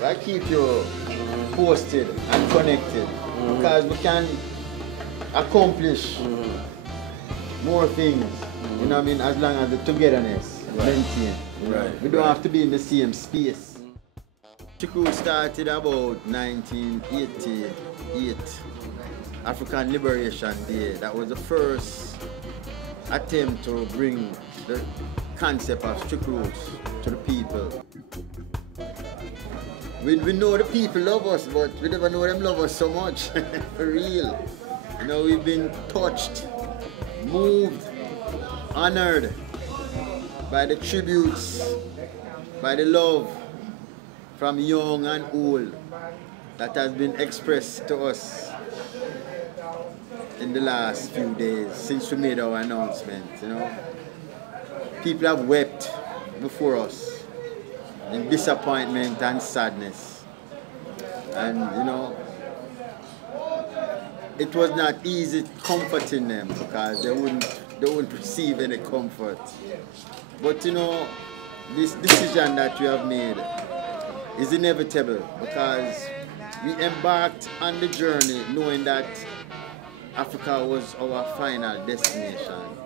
I keep you posted and connected because we can accomplish more things, you know what I mean, as long as the togetherness maintained. Right. We don't have to be in the same space. Chiku started about 1988, African Liberation Day. That was the first attempt to bring the concept of strict roots to the people. We know the people love us, but we never know them love us so much, for real. You know, we've been touched, moved, honored by the tributes, by the love from young and old that has been expressed to us in the last few days since we made our announcement, you know. People have wept before us in disappointment and sadness. And you know, it was not easy comforting them because they wouldn't receive any comfort. But you know, this decision that we have made is inevitable because we embarked on the journey knowing that Africa was our final destination.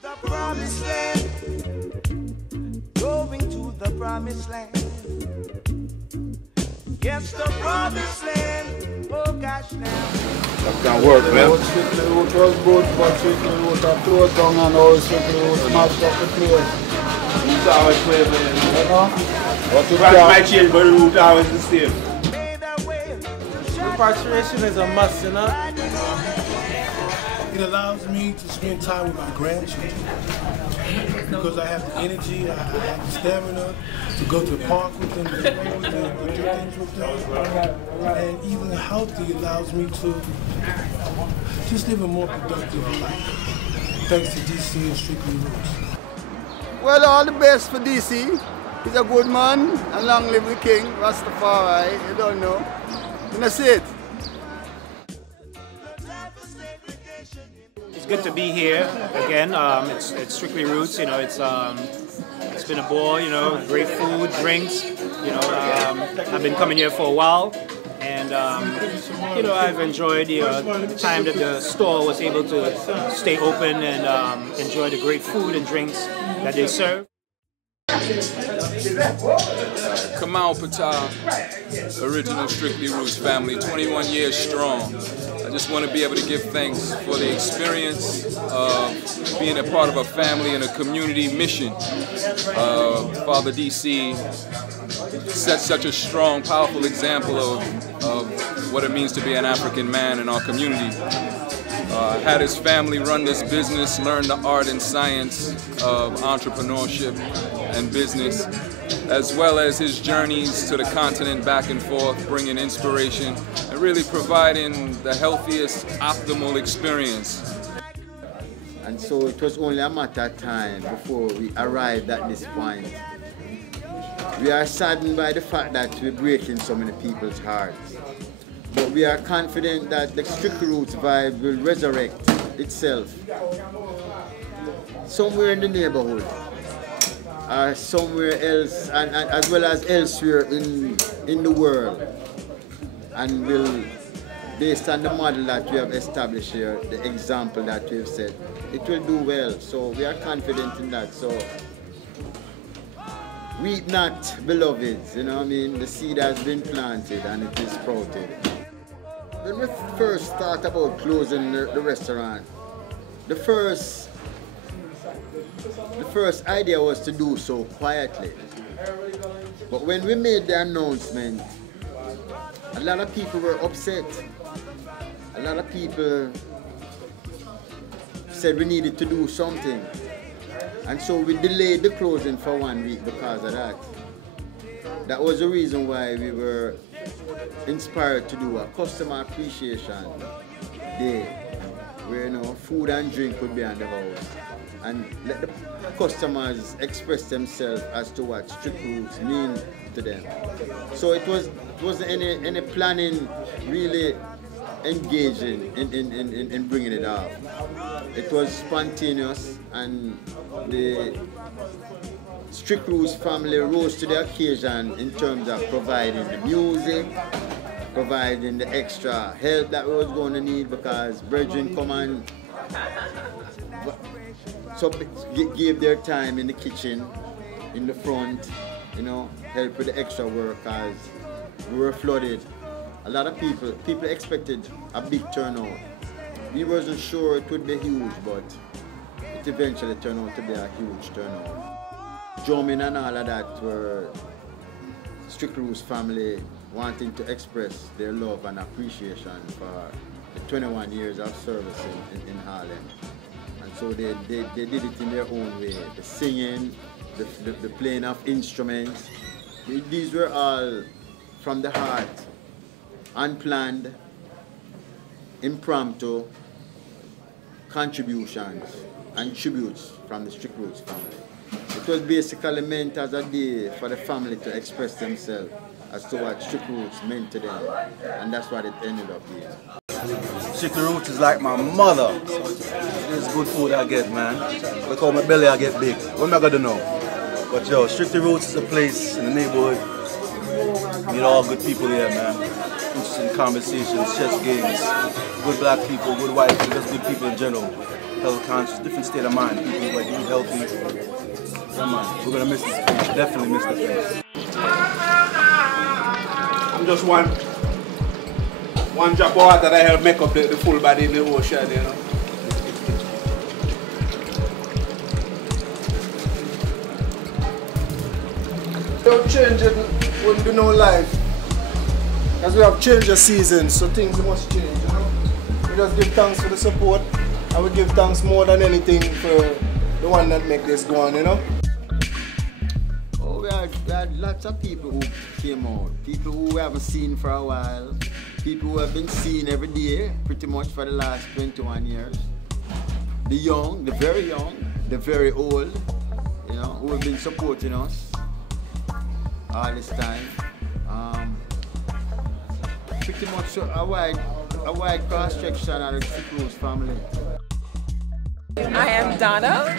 The promised land, going to the promised land. Yes, the promised land, oh gosh now. That can work, man. Old strictly root was good, but strictly root are closed down and all strictly root smashed up the place. Root always play, man. You know? But it Price might change, but the root always the same. Repatriation is a must, you know? It allows me to spend time with my grandchildren because I have the energy, I have the stamina to go to the park with them, to play with them, to do things with them. And even healthy allows me to just live a more productive life. Thanks to DC and Strictly Roots. Well, all the best for DC. He's a good man, and long live the king, Rastafari, you don't know. And that's it. It's good to be here again. It's Strictly Roots. You know, it's been a ball. You know, great food, drinks. You know, I've been coming here for a while, and you know, I've enjoyed the time that the store was able to stay open and enjoy the great food and drinks that they serve. Kamal Patel, original Strictly Roots family, 21 years strong. I just want to be able to give thanks for the experience of being a part of a family and a community mission. Father DC set such a strong, powerful example of what it means to be an African man in our community. Had his family run this business, learn the art and science of entrepreneurship and business, as well as his journeys to the continent back and forth, bringing inspiration and really providing the healthiest, optimal experience. And so it was only a matter of time before we arrived at this point. We are saddened by the fact that we're breaking so many people's hearts. But we are confident that the Strictly Roots vibe will resurrect itself somewhere in the neighborhood, or somewhere else, and as well as elsewhere in the world, and will, based on the model that we have established here, the example that we have set, it will do well. So we are confident in that. So weep not, beloveds, you know what I mean? The seed has been planted and it is sprouted. When we first thought about closing the restaurant, the first idea was to do so quietly. But when we made the announcement, a lot of people were upset. A lot of people said we needed to do something. And so we delayed the closing for 1 week because of that. That was the reason why we were inspired to do a customer appreciation day where, you know, food and drink would be on the house and let the customers express themselves as to what Strictly Roots mean to them. So it wasn't any planning really engaging in bringing it off. It was spontaneous, and the Strict Roots family rose to the occasion in terms of providing the music, providing the extra help that we was going to need, because brethren come and so gave their time in the kitchen, in the front, you know, help with the extra work, as we were flooded. A lot of people expected a big turnout. We wasn't sure it would be huge, but it eventually turned out to be a huge turnout. Drumming and all of that were Strict Roots family wanting to express their love and appreciation for the 21 years of service in Harlem. And so they did it in their own way. The singing, the playing of instruments. These were all from the heart, unplanned, impromptu contributions and tributes from the Strict Roots family. It was basically meant as a day for the family to express themselves as to what Strict Roots meant to them, and that's what it ended up being. Strict Roots is like my mother. This good food I get, man. Look how my belly I get big. What am I gonna know? But yo, Strict Roots is a place in the neighborhood. Meet all good people here, man. Interesting conversations, chess games, good black people, good white people, just good people in general. Health conscious, different state of mind. People who like eat healthy. Come on, we're gonna miss this place. Definitely miss the place. I'm just one drop of water that help make up the full body in the ocean, you know. Don't change it, wouldn't be no life. Because we have changed the season, so things must change, you know. We just give thanks for the support, and we give thanks more than anything for the one that make this go on, you know. Oh, we had lots of people who came out, people who we haven't seen for a while, people who have been seen every day, pretty much for the last 21 years. The young, the very old, you know, who have been supporting us all this time. Pretty much a wide cross-section of the Strict Roots family. I am Donna,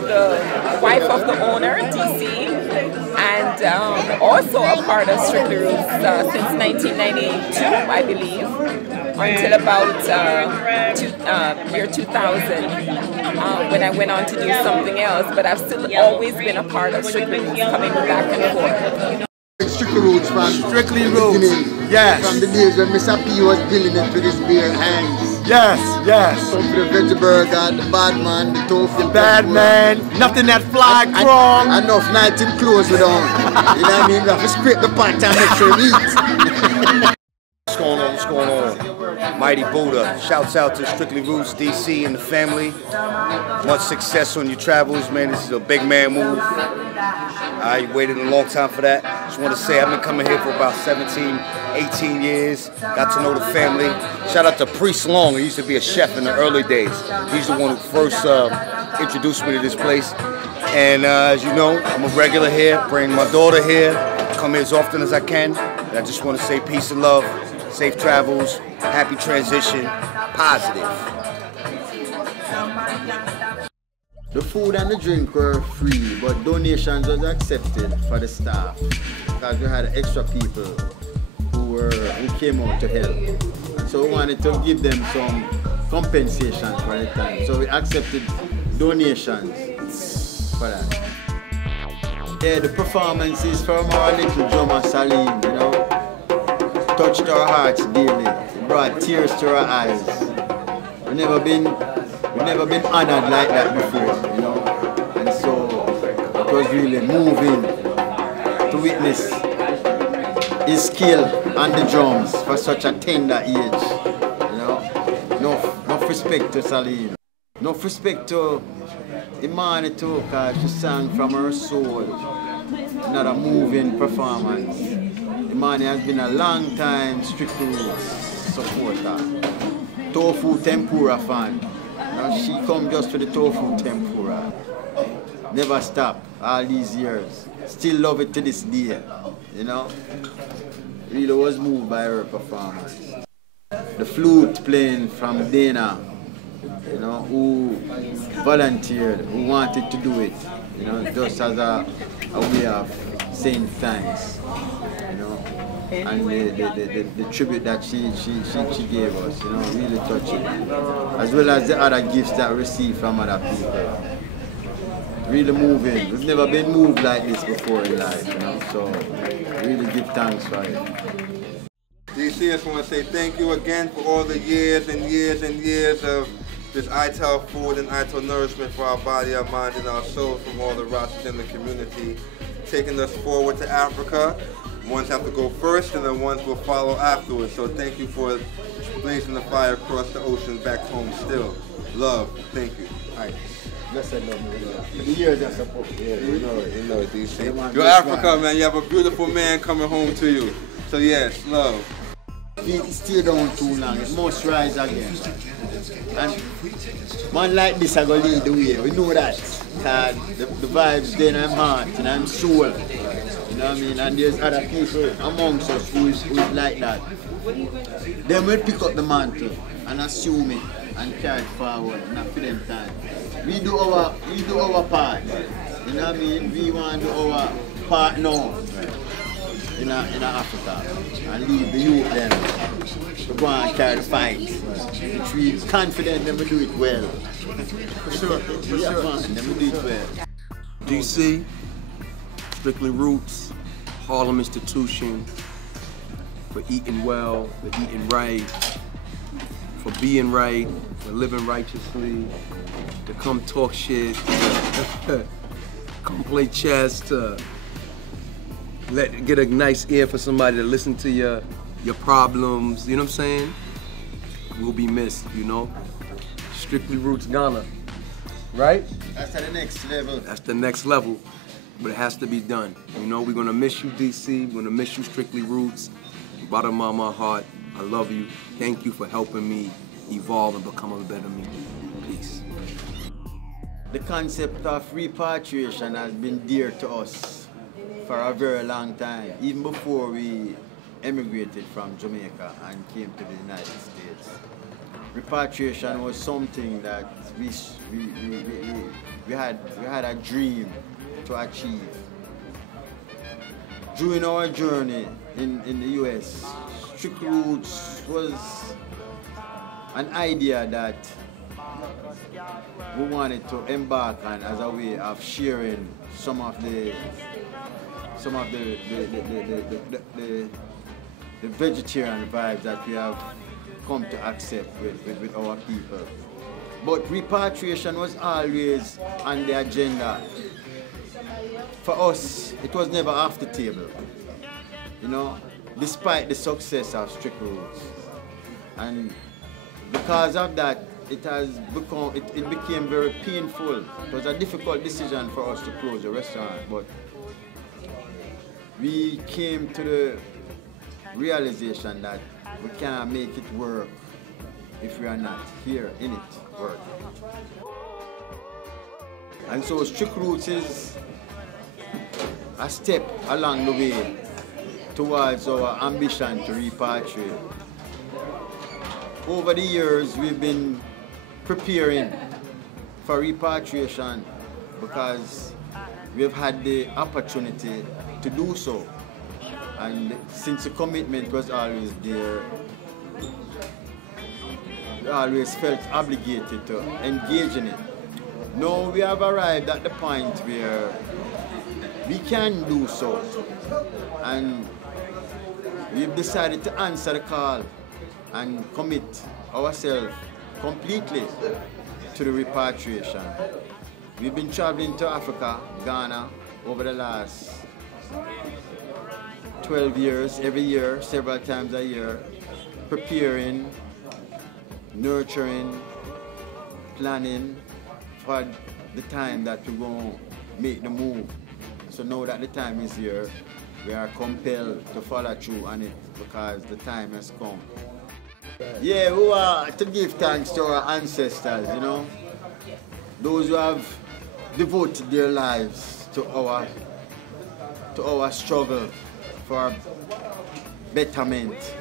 the wife of the owner, DC, and also a part of Strictly Roots since 1992, I believe, until about year 2000, when I went on to do something else. But I've still always been a part of Strictly Roots, coming back and forth. Strictly Roots from Strictly Roots, yes. From the days when Mr. P was building it with his bare hands. Yes, yes. So for the veggie burger, the bad man, the tofu. The bad man, nothing that fly wrong. Enough night in clothes we don't. You know what I mean? We have to scrape the pot and make sure we eat. What's going on? What's going on? Mighty Buddha. Shouts out to Strictly Roots DC and the family. Much success on your travels, man. This is a big man move. I waited a long time for that. Just want to say I've been coming here for about 17, 18 years. Got to know the family. Shout out to Priest Long. He used to be a chef in the early days. He's the one who first introduced me to this place. And as you know, I'm a regular here. Bring my daughter here. Come here as often as I can. And I just want to say peace and love, safe travels, happy transition, positive. The food and the drink were free, but donations was accepted for the staff because we had extra people who came out to help. And so we wanted to give them some compensation for the time. So we accepted donations for that. Yeah, the performances from our little drummer Salim, you know, touched our hearts dearly. It brought tears to our eyes. We've never been honored like that before, you know. And so it was really moving to witness his skill on the drums for such a tender age, you know. Enough respect to Salim. Enough respect to Imani too, because she sang from her soul. Another moving performance. Imani has been a long time Strictly Roots supporter. Tofu tempura fan. Now she come just for the tofu tempura. Never stop all these years. Still love it to this day, you know. Really was moved by her performance. The flute playing from Dana, you know, who volunteered, who wanted to do it. you know, just as a way of saying thanks, you know, and the tribute that she gave us, you know, really touching, as well as the other gifts that we received from other people. Really moving. We've never been moved like this before in life, you know, so really give thanks for it. DC, I just want to say thank you again for all the years and years and years of this ITAL food and ITAL nourishment for our body, our mind, and our soul from all the Rastas in the community, taking us forward to Africa. Ones have to go first and then ones will follow afterwards. So thank you for blazing the fire across the ocean back home still. Love. Thank you. All right. Blessed love, for the years that support. Yeah, you know it, DC. You're Africa, man. You have a beautiful man coming home to you. So yes, love. If it stay down too long, it must rise again. And man like this I go lead the way. We know that. The vibes then I'm heart and I'm soul. You know what I mean? And there's other people amongst us who is like that. Then we'll pick up the mantle and assume it and carry it forward, not for them time. We do our part. You know what I mean? We want to do our part now in Africa and leave the youth them to go and carry the fight. Which we confident them will do it well. For sure. Them will do it well. DC, Strictly Roots, Harlem institution, for eating well, for eating right, for being right, for living righteously, to come talk shit, come play chess, to get a nice ear for somebody to listen to your problems, you know what I'm saying? We'll be missed, you know? Strictly Roots Ghana, right? That's at the next level. That's the next level, but it has to be done. You know, we're gonna miss you, DC, we're gonna miss you, Strictly Roots. Bottom of my heart, I love you. Thank you for helping me evolve and become a better me. Peace. The concept of repatriation has been dear to us for a very long time, even before we emigrated from Jamaica and came to the United States. Repatriation was something that we had a dream to achieve. During our journey in the US, Strictly Roots was an idea that we wanted to embark on as a way of sharing some of the vegetarian vibes that we have come to accept with our people. But repatriation was always on the agenda. For us, it was never off the table, you know, despite the success of Strictly Roots. And because of that, it became very painful. It was a difficult decision for us to close the restaurant, but we came to the realization that we can't make it work if we are not here in it working. And so Strictly Roots is a step along the way towards our ambition to repatriate. Over the years, we've been preparing for repatriation because we've had the opportunity to do so. And since the commitment was always there, we always felt obligated to engage in it. Now we have arrived at the point where we can do so, and we've decided to answer the call and commit ourselves completely to the repatriation. We've been traveling to Africa, Ghana, over the last 12 years, every year, several times a year, preparing, nurturing, planning for the time that we're going to make the move. So now that the time is here, we are compelled to follow through on it because the time has come. Yeah, we want to give thanks to our ancestors, you know, those who have devoted their lives to our struggle for betterment,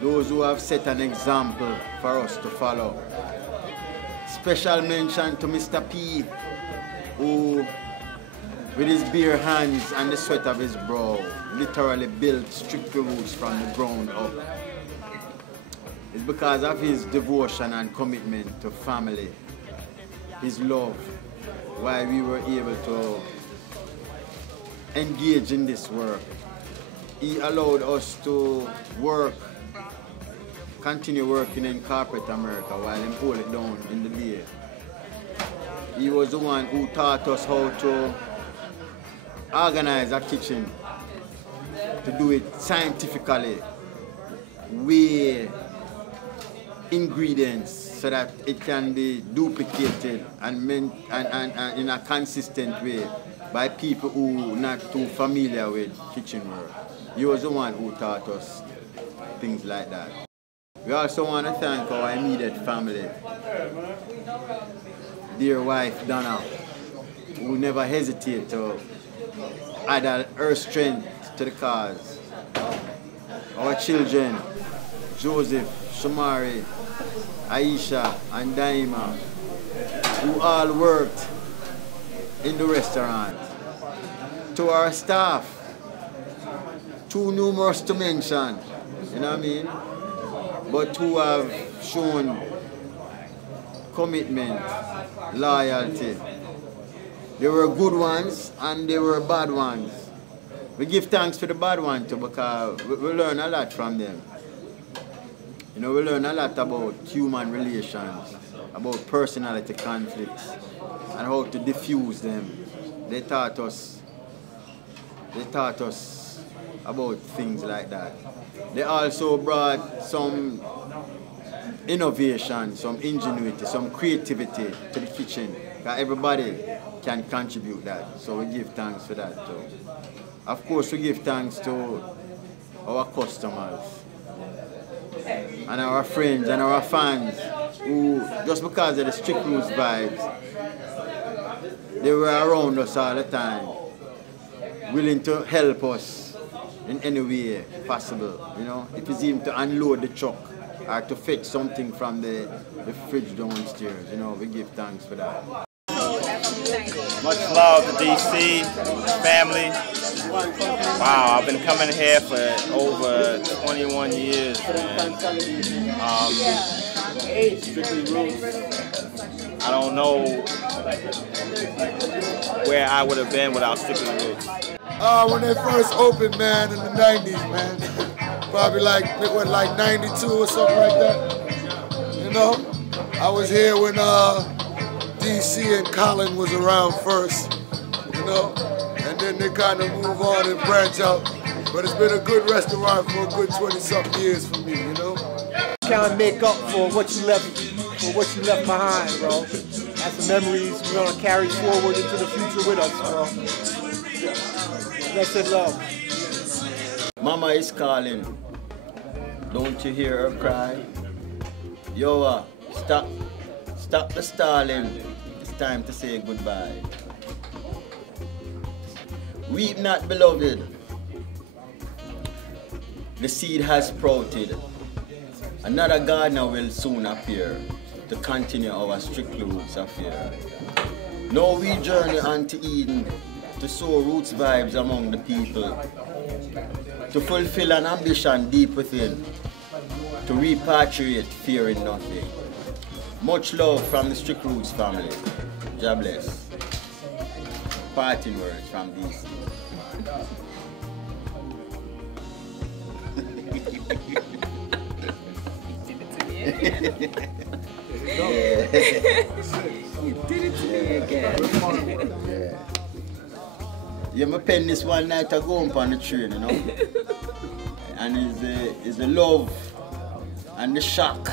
those who have set an example for us to follow. Special mention to Mr. P, who, with his bare hands and the sweat of his brow, literally built Strictly Roots from the ground up. It's because of his devotion and commitment to family, his love, why we were able to engage in this work. He allowed us to work, continue working in corporate America while he hold it down in the Bay. He was the one who taught us how to organize a kitchen, to do it scientifically, weigh ingredients so that it can be duplicated and in a consistent way by people who are not too familiar with kitchen work. He was the one who taught us things like that. We also want to thank our immediate family, dear wife Donna, who never hesitate to add her strength to the cause. Our children, Joseph, Shamari, Aisha, and Daima, who all worked in the restaurant. To our staff, too numerous to mention, you know what I mean? But who have shown commitment, loyalty. There were good ones and there were bad ones. We give thanks for the bad ones too, because we learn a lot from them. You know, we learn a lot about human relations, about personality conflicts, and how to diffuse them. They taught us about things like that. They also brought some innovation, some ingenuity, some creativity to the kitchen. Because everybody can contribute that. So we give thanks for that too. Of course, we give thanks to our customers and our friends and our fans who, just because of the Strictly Roots vibes, they were around us all the time, willing to help us in any way possible, you know. If it's even to unload the truck or to fetch something from the fridge downstairs, you know, we give thanks for that. Much love to DC, family. Wow, I've been coming here for over 21 years, man. Strictly Roots. I don't know where I would have been without Strictly Roots. When they first opened, man, in the 90s, man. Probably like 92 or something like that. You know? I was here when DC and Colin was around first, you know? And then they kind of move on and branch out. But it's been a good restaurant for a good 20-something years for me, you know? Kind of make up for what you left behind, bro. That's the memories we're gonna carry forward into the future with us, bro. Blessed love. Mama is calling. Don't you hear her cry? Yo, stop the stalling. It's time to say goodbye. Weep not, beloved. The seed has sprouted. Another gardener will soon appear to continue our Strictly Roots affair. Now we journey on to Eden to sow roots vibes among the people, to fulfill an ambition deep within, to repatriate fearing nothing. Much love from the Strictly Roots family. God bless. Parting words from DC. You did it to me again. Yeah, I penned this one night ago on the train, you know. And it's the love and the shock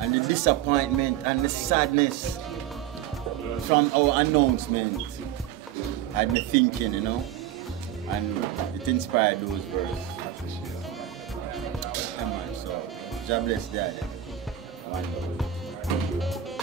and the disappointment and the sadness from our announcement had me thinking, you know. And it inspired those words. Yeah, man, so God bless Daddy. Wonderful.